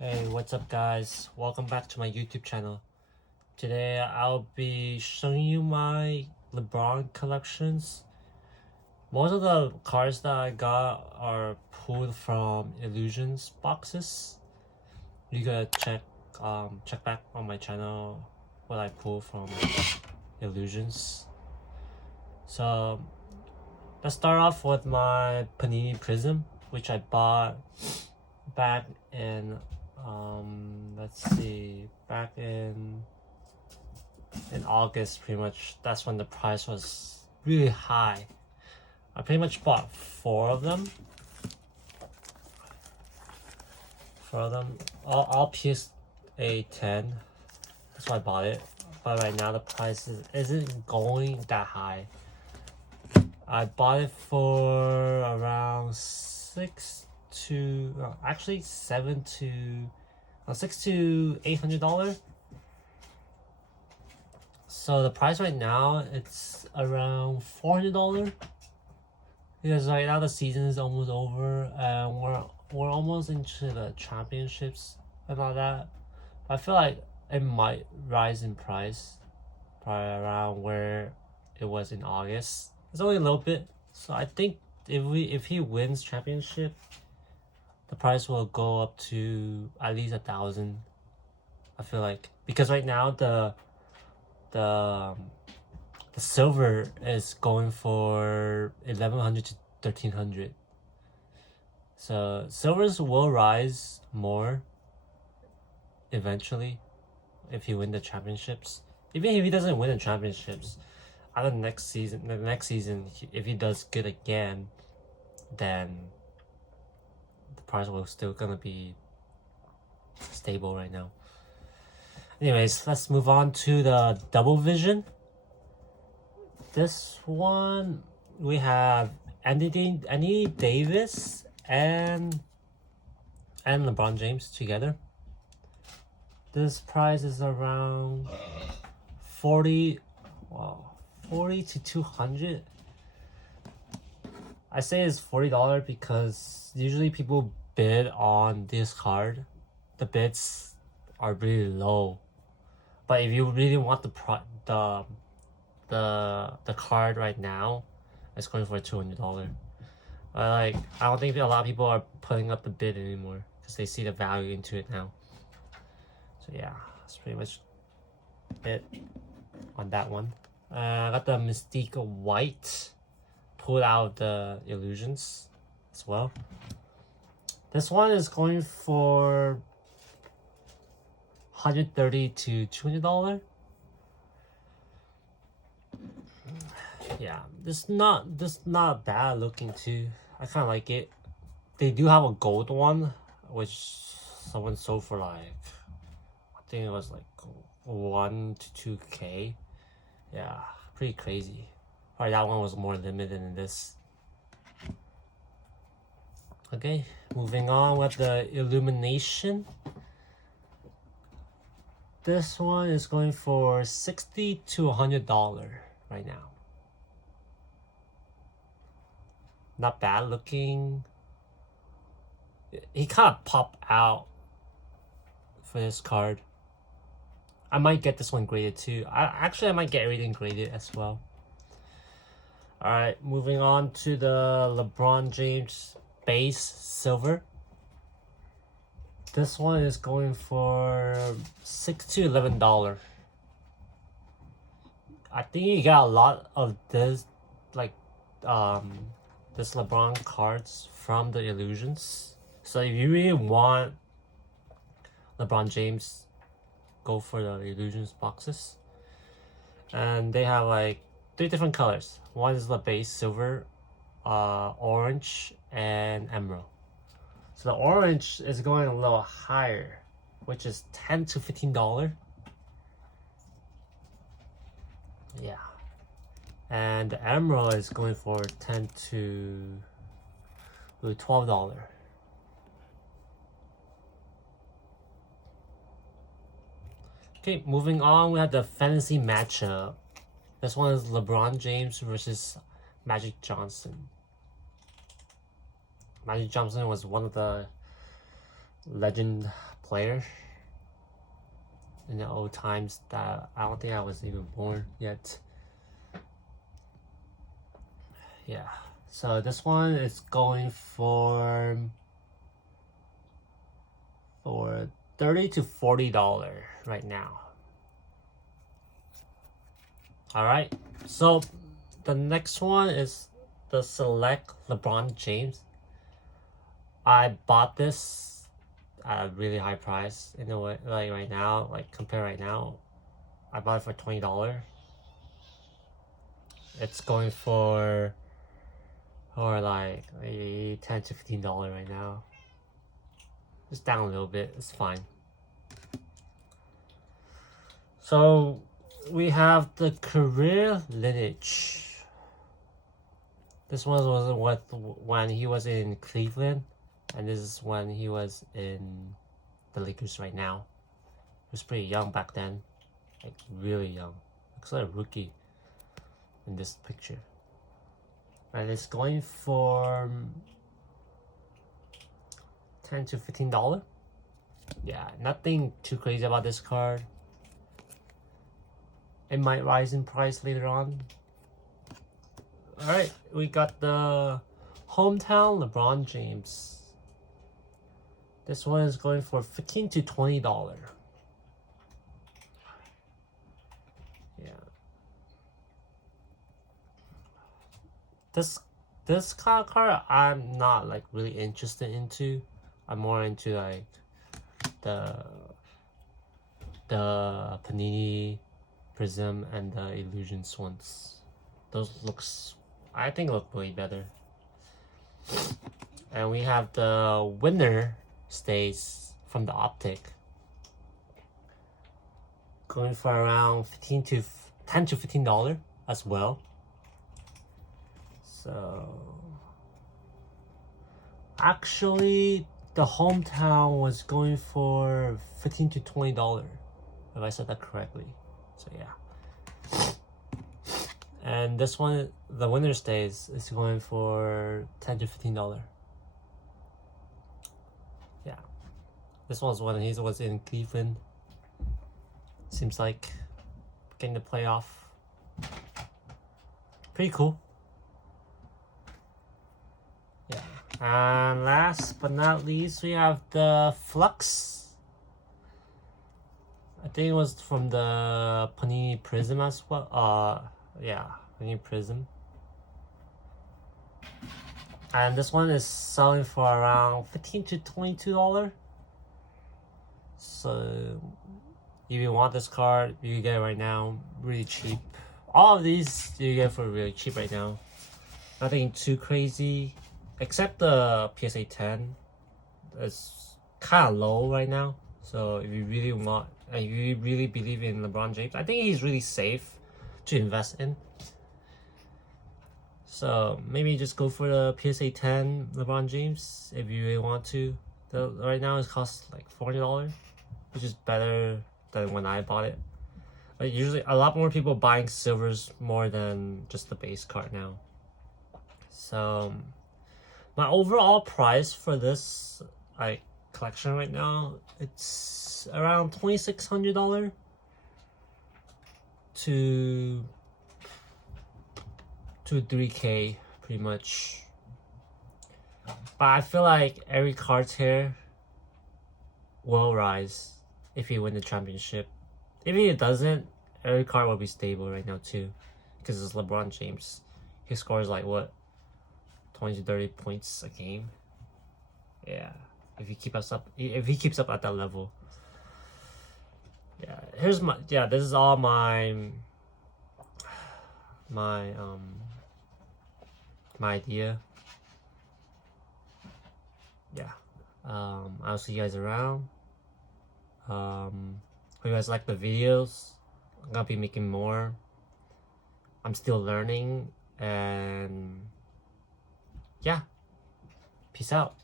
Hey, what's up guys? Welcome back to my YouTube channel. Today I'll be showing you my LeBron collections. Most of the cards that I got are pulled from Illusions boxes. You gotta check back on my channel what I pull from Illusions. So let's start off with my Panini Prism, which I bought back in back in August. Pretty much that's when the price was really high. I pretty much bought four of them, all PSA 10. That's why I bought it, but right now the price isn't going that high. I bought it for around $6 to $800. So the price right now it's around $400 because right now the season is almost over and we're almost into the championships and all that. I feel like it might rise in price, probably around where it was in August. It's only a little bit, so I think if he wins championship, the price will go up to at least 1,000. I feel like, because right now the silver is going for 1,100 to 1,300. So silvers will rise more eventually if he wins the championships. Even if he doesn't win the championships, the next season, if he does good again, then the price will still gonna be stable right now. Anyways, let's move on to the double vision. This one we have Anthony Davis and LeBron James together. This price is around 40 to 200. I say it's $40 because usually people bid on this card. The bids are really low, but if you really want the card right now, it's going for $200. I don't think a lot of people are putting up the bid anymore because they see the value into it now. So yeah, that's pretty much it on that one. I got the Mystique White, pulled out the Illusions as well. This one is going for $130 to $200. Yeah, this not bad looking too. I kind of like it. They do have a gold one, which someone sold for I think it was 1 to 2K. Yeah, pretty crazy. Alright, that one was more limited than this. Okay, moving on with the Illumination. This one is going for $60 to $100 right now. Not bad looking. He kind of popped out for this card. I might get this one graded too. I might get everything graded as well. Alright, moving on to the LeBron James base silver. This one is going for $6 to $11. I think you got a lot of this this LeBron cards from the Illusions. So if you really want LeBron James, go for the Illusions boxes. And they have 3 different colors. One is the base silver, orange, and emerald. So the orange is going a little higher, which is $10 to $15. Yeah. And the emerald is going for $10 to $12. Okay, moving on, we have the fantasy matchup. This one is LeBron James versus Magic Johnson. Magic Johnson was one of the legend player in the old times that I don't think I was even born yet. Yeah, so this one is going for $30 to $40 right now. All right, so the next one is the Select LeBron James. I bought this at a really high price in a way, like right now, like compare right now. I bought it for $20. It's going for like maybe $10 to $15 right now. It's down a little bit, it's fine. So we have the career lineage. This one was when he was in Cleveland, and this is when he was in the Lakers right now. He was pretty young back then, like really young. Looks like a rookie in this picture. And it's going for $10 to $15. Yeah, nothing too crazy about this card. It might rise in price later on. Alright, we got the Hometown LeBron James. This one is going for $15 to $20. Yeah. This kind of card I'm not like really interested into. I'm more into like the Panini Prism and the Illusions ones. Those I think look way better. And we have the winner stays from the Optic, going for around $10 to $15 as well. So actually the Hometown was going for $15 to $20, if I said that correctly. So yeah. And this one, the winner stays, is going for $10 to $15. Yeah. This one's when he was in Cleveland. Seems like getting the playoff. Pretty cool. Yeah. And last but not least, we have the Flux. I think it was from the Panini Prism as well. Yeah, Panini Prism. And this one is selling for around $15 to $22. So if you want this card, you can get it right now, really cheap. All of these you get for really cheap right now. Nothing too crazy, except the PSA 10. It's kind of low right now. So if you really want, and you really believe in LeBron James, I think he's really safe to invest in. So maybe just go for the PSA 10 LeBron James if you really want to. Right now it costs like $40, which is better than when I bought it. But usually a lot more people buying silvers more than just the base card now. So my overall price for this collection right now, it's around $2,600 to $3K pretty much. But I feel like every card here will rise if you win the championship. If it doesn't, every card will be stable right now too, because it's LeBron James. He scores like what, 20 to 30 points a game. Yeah, if he keeps up at that level. Yeah, this is all my idea. Yeah, I'll see you guys around. Hope you guys like the videos. I'm gonna be making more. I'm still learning, and yeah, peace out.